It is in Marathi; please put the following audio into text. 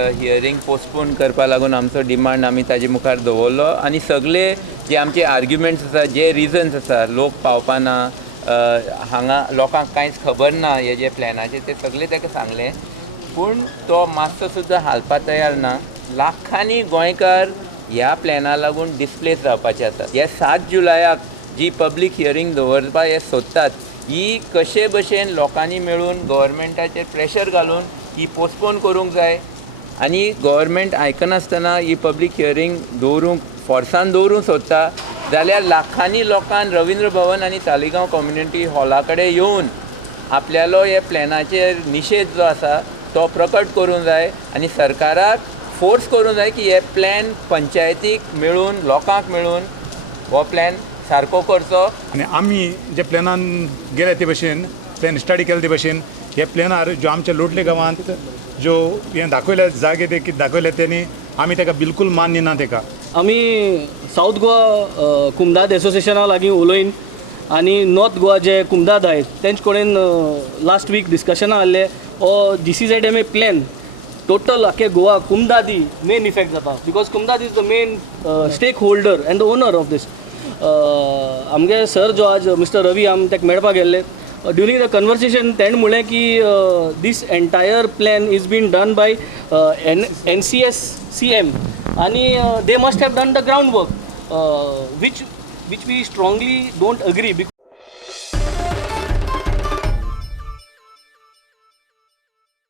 हियरिंग पोस्टपोन करपा लागून आमचो डिमांड आमी ताजे मुखार दवरलो आनी सगळे जे आमचे आर्ग्युमेंट्स आसा जे रिजन्स आसा लोक पावपाना हांगा लोकांक कांयच खबर ना हे जे प्लॅनाचे ते सगळे ताका सांगले पूण तो मातसो सुद्दां हालपा तयार ना. लाखांनी गोंयकार ह्या प्लॅना लागून डिस्प्लेस जावपाचे आसात. हे 7 जुलयाक जी पब्लीक हियरिंग दवरपा हे सोदतात ही कशे भशेन लोकांनी मेळून गव्हर्मेंटाचेर प्रेशर घालून ही पोस्टपोन करूंक जाय आनी गव्हर्मेंट आयकनासतना ही पब्लीक हियरिंग दवरूंक फोर्सान दवरूंक सोदता जाल्यार लाखांनी लोकांन रवींद्र भवन आनी तालिगांव कम्युनिटी हॉला कडेन येवन आपल्यालो हे प्लॅनाचेर निशेध जो आसा तो प्रकट करूंक जाय आनी सरकाराक फोर्स करूंक जाय की हे प्लॅन पंचायतीक मेळून लोकांक मेळून हो प्लॅन सारको करचो. आनी आमी जे प्लॅनान गेले ते भशेन प्लॅन स्टडी केले ते भशेन हे प्लॅनार ज्यो आमच्या लोटले गांवांत ज्यो हें दाखयल्या जागे ते कितें दाखयले तेणी आमी ताका बिलकूल मान्य ना. ताका आमी साऊथ गोवा कुमदाद एसोसिएशना लागीं उलयन आनी नॉर्थ गोवा जे कुमदाद आहेत तेंचे कडेन लास्ट वीक डिस्कशनां आहले हो GCZMA प्लॅन टोटल आख्खे गोवा कुमदादी मेन इफेक्ट जाता बिकॉज कुमदाद is the main stakeholder and the owner of this. आमगे सर जो आज मिस्टर रवी आम ताका मेळपाक गेल्ले ड्युरींग द कन्वर्सेशन तेणें म्हणलें की this entire plan is been done by NCSCM आनी they must have done the ground work which we strongly don't agree.